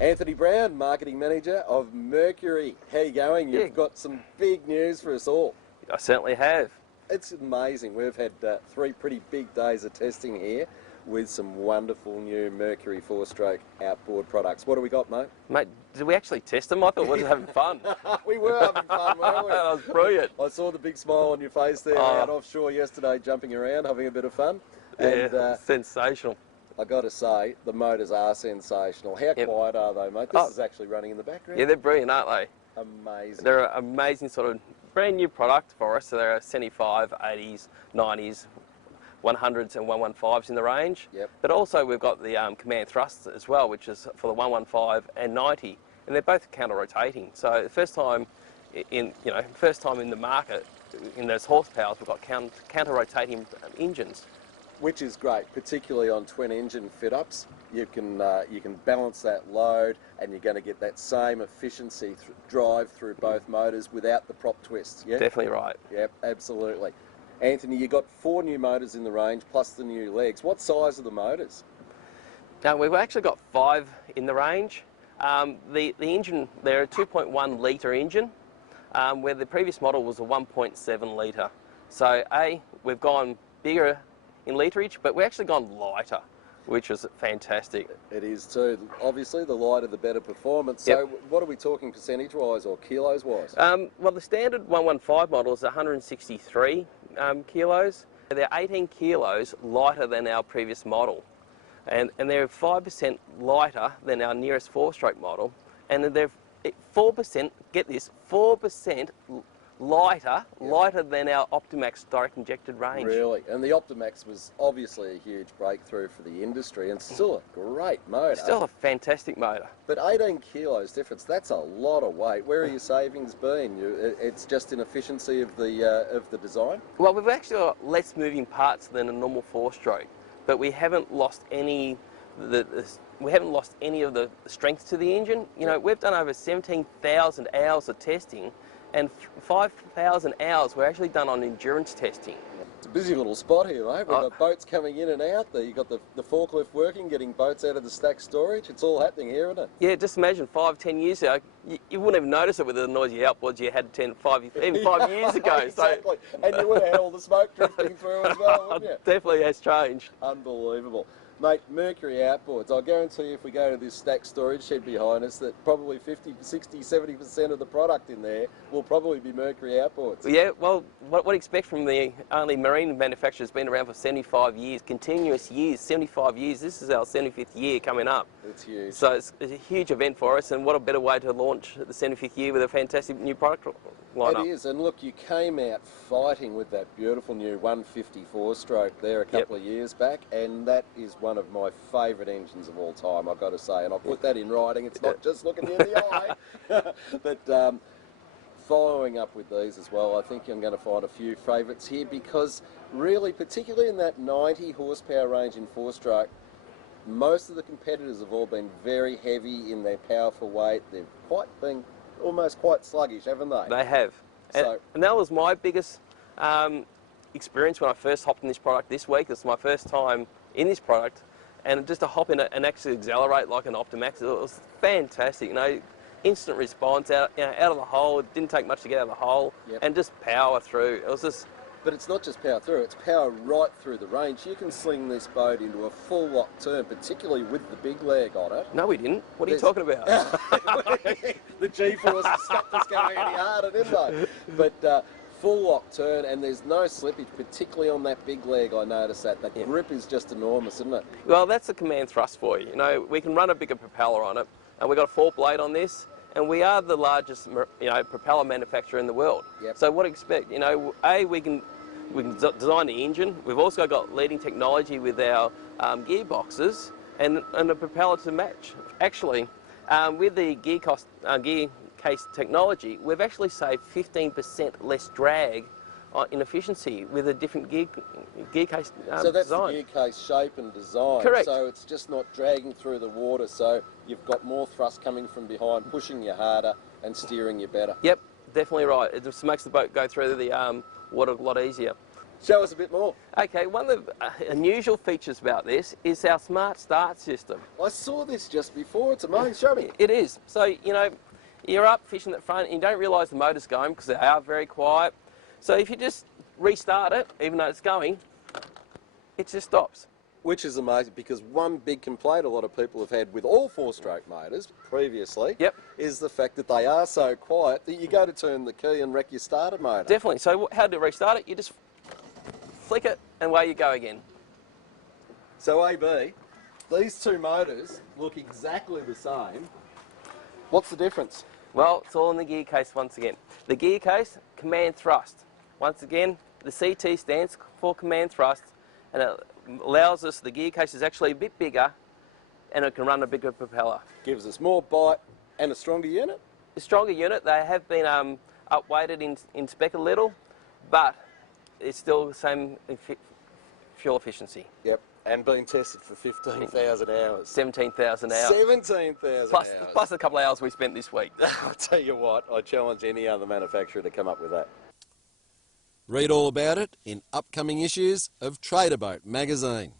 Anthony Brown, Marketing Manager of Mercury. How you going? You've got some big news for us all. I certainly have. It's amazing. We've had 3 pretty big days of testing here with some wonderful new Mercury Four-Stroke outboard products. What do we got, mate? Mate, did we actually test them? I thought we were just having fun. We were having fun, weren't we? That was brilliant. I saw the big smile on your face there out offshore yesterday, jumping around, having a bit of fun. And, yeah, sensational. I got to say, the motors are sensational. How quiet are they, mate? This is actually running in the background. Yeah, they're brilliant, aren't they? Amazing. They're an amazing sort of brand new product for us. So they're 75, 80s, 90s, 100s and 115s in the range. Yep. But also we've got the command thrust as well, which is for the 115 and 90, and they're both counter-rotating. So the first time in the market in those horsepowers, we've got counter-rotating engines. Which is great, particularly on twin engine fit-ups. You can balance that load, and you're going to get that same efficiency drive through both motors without the prop twists. Yeah, definitely right. Yep, absolutely. Anthony, you got 4 new motors in the range plus the new legs. What size are the motors? Now we've actually got 5 in the range. The engine, they're a 2.1 litre engine, where the previous model was a 1.7 litre. So we've gone bigger in literage, but we've actually gone lighter, which is fantastic. It is too. Obviously, the lighter the better performance. So what are we talking percentage-wise or kilos-wise? Well, the standard 115 model is 163 kilos. They're 18 kilos lighter than our previous model. And they're 5% lighter than our nearest four-stroke model. And they're 4%, get this, 4% lighter than our Optimax direct injected range. Really? And the Optimax was obviously a huge breakthrough for the industry and still a great motor. Still a fantastic motor. But 18 kilos difference, that's a lot of weight. Where are your savings been? It's just in efficiency of the design? Well, we've actually got less moving parts than a normal four-stroke, but we haven't lost any of the strength to the engine. You know, we've done over 17,000 hours of testing, and 5,000 hours were actually done on endurance testing. It's a busy little spot here, mate. We've got boats coming in and out. You've got the forklift working, getting boats out of the stack storage. It's all happening here, isn't it? Yeah, just imagine 10 years ago, you wouldn't even notice it with the noisy outboards you had 5 years ago. Exactly. And you would have had all the smoke drifting through as well, wouldn't you? Definitely has changed. Unbelievable. Mate, Mercury outboards, I'll guarantee you if we go to this stack storage shed behind us that probably 50, 60, 70% of the product in there will probably be Mercury outboards. Yeah, well, what do you expect from the only marine manufacturer that's been around for 75 years, continuous years, 75 years. This is our 75th year coming up. It's huge. So it's a huge event for us, and what a better way to launch the 75th year with a fantastic new product lineup. It is, and look, you came out fighting with that beautiful new 154 stroke there a couple of years back, and that is one of my favourite engines of all time, I've got to say, and I'll put that in writing. It's not just looking you in the eye. But following up with these as well, I think I'm going to find a few favourites here, because really, particularly in that 90 horsepower range in four-stroke, most of the competitors have all been very heavy in their powerful weight. They've been almost quite sluggish, haven't they? They have. And that was my biggest experience when I first hopped in this product this week. It's my first time in this product, and just to hop in it and actually accelerate like an Optimax, it was fantastic. You know, instant response out of the hole. It didn't take much to get out of the hole, and just power through. It was just. But it's not just power through, it's power right through the range. You can sling this boat into a full lock turn, particularly with the big leg on it. No, we didn't. What are you talking about? The G-force stopped us going any harder, didn't they? But full lock turn, and there's no slippage, particularly on that big leg. I noticed that. That grip is just enormous, isn't it? Well, that's a command thrust for you. You know, we can run a bigger propeller on it, and we've got a 4-blade on this, and we are the largest, propeller manufacturer in the world. So what do you expect? You know, we can design the engine. We've also got leading technology with our gearboxes and a propeller to match. Actually, with the gear case technology, we've actually saved 15% less drag in efficiency with a different gear case So that's design. The gear case shape and design. Correct. So it's just not dragging through the water, so you've got more thrust coming from behind, pushing you harder and steering you better. Yep, definitely right. It just makes the boat go through the water a lot easier. Show us a bit more. Okay, one of the unusual features about this is our smart start system. I saw this just before. It's amazing. Show me. It is. So, you know, you're up fishing at front and you don't realise the motor's going because they are very quiet. So if you just restart it, even though it's going, it just stops. Which is amazing, because one big complaint a lot of people have had with all four-stroke motors previously is the fact that they are so quiet that you go to turn the key and wreck your starter motor. Definitely. So how to restart it? You just flick it and away you go again. So AB, these two motors look exactly the same. What's the difference? Well, it's all in the gear case once again. The gear case, command thrust. Once again, the CT stands for command thrust, and it allows us, the gear case is actually a bit bigger and it can run a bigger propeller. Gives us more bite and a stronger unit? A stronger unit. They have been upweighted in spec a little, but it's still the same fuel efficiency. Yep, and been tested for 15,000 hours. 17,000 hours. 17,000 hours. Plus a couple of hours we spent this week. I'll tell you what, I challenge any other manufacturer to come up with that. Read all about it in upcoming issues of Trader Boat magazine.